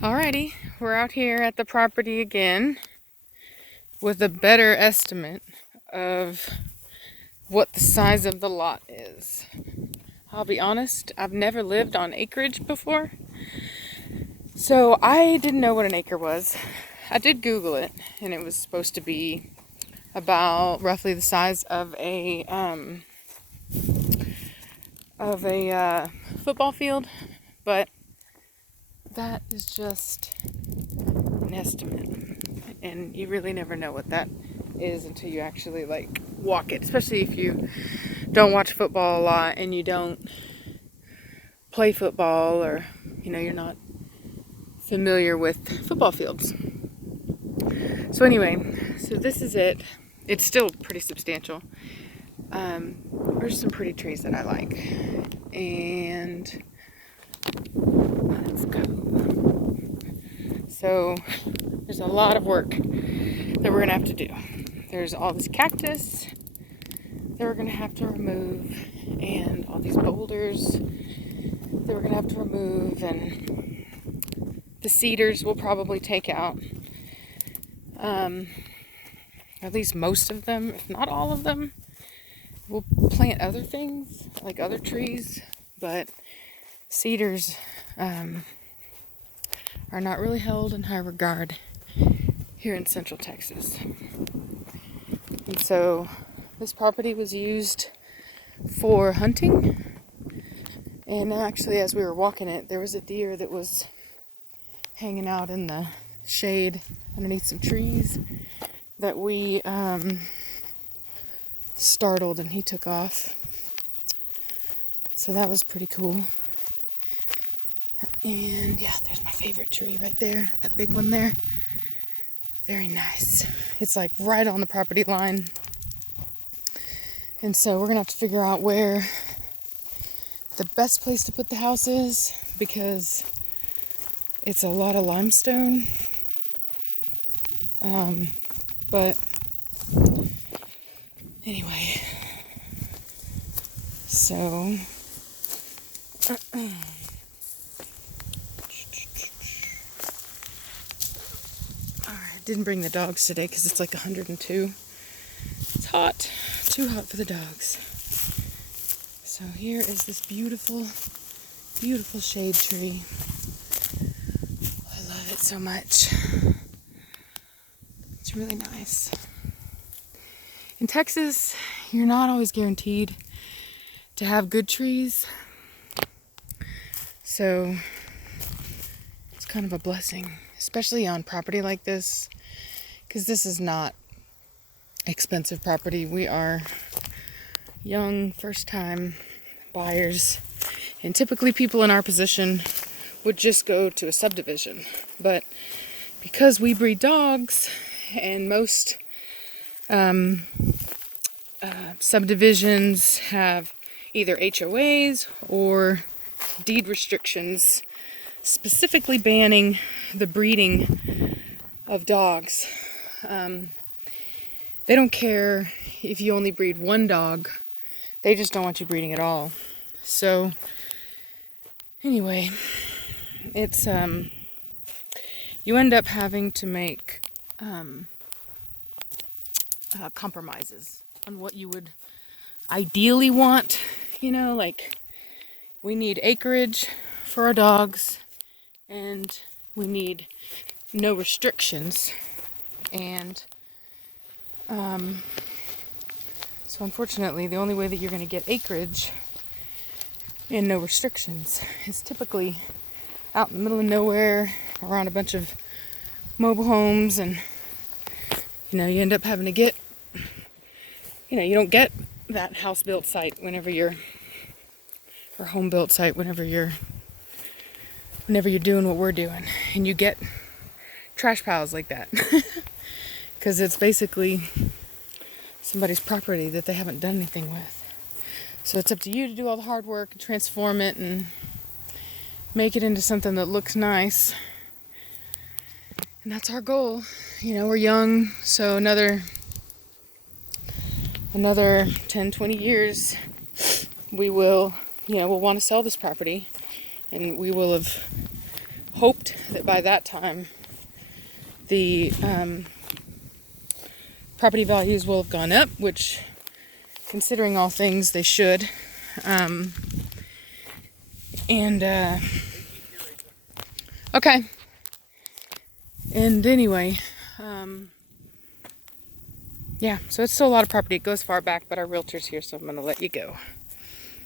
Alrighty, we're out here at the property again with a better estimate of what the size of the lot is. I'll be honest, I've never lived on acreage before, so I didn't know what an acre was. I did Google it, and it was supposed to be about roughly the size of a football field, but that is just an estimate, and you really never know what that is until you actually walk it, especially if you don't watch football a lot and you don't play football, or you're not familiar with football fields. So anyway, so this is it. It's still pretty substantial. There's some pretty trees that I like, and let's go. So there's a lot of work that we're gonna have to do. There's all this cactus that we're gonna have to remove, and all these boulders that we're gonna have to remove, and the cedars we'll probably take out. At least most of them, if not all of them. We'll plant other things, like other trees, but cedars are not really held in high regard here in Central Texas. And so this property was used for hunting, and actually as we were walking it, there was a deer that was hanging out in the shade underneath some trees that we startled, and he took off. So that was pretty cool. And yeah, there's my favorite tree right there, that big one there. Very nice. It's like right on the property line. And so we're gonna have to figure out where the best place to put the house is, because it's a lot of limestone. But anyway, so didn't bring the dogs today because it's like 102. It's hot, too hot for the dogs. So here is this beautiful, beautiful shade tree. I love it so much. It's really nice. In Texas, you're not always guaranteed to have good trees, so it's kind of a blessing, especially on property like this, because this is not expensive property. We are young, first-time buyers, and typically people in our position would just go to a subdivision, but because we breed dogs, and most subdivisions have either HOAs or deed restrictions specifically banning the breeding of dogs. They don't care if you only breed one dog. They just don't want you breeding at all. So anyway, it's you end up having to make compromises on what you would ideally want. Like we need acreage for our dogs, and we need no restrictions. And so unfortunately, the only way that you're going to get acreage and no restrictions is typically out in the middle of nowhere, around a bunch of mobile homes, and you end up having to get, you don't get that house built site or home built site whenever you're doing what we're doing, and you get trash piles like that because it's basically somebody's property that they haven't done anything with. So it's up to you to do all the hard work and transform it and make it into something that looks nice. And that's our goal. We're young, so another 10, 20 years, we will, we'll want to sell this property, and we will have hoped that by that time the property values will have gone up, which, considering all things, they should. Okay. And anyway, yeah, so it's still a lot of property. It goes far back, but our realtor's here, so I'm going to let you go.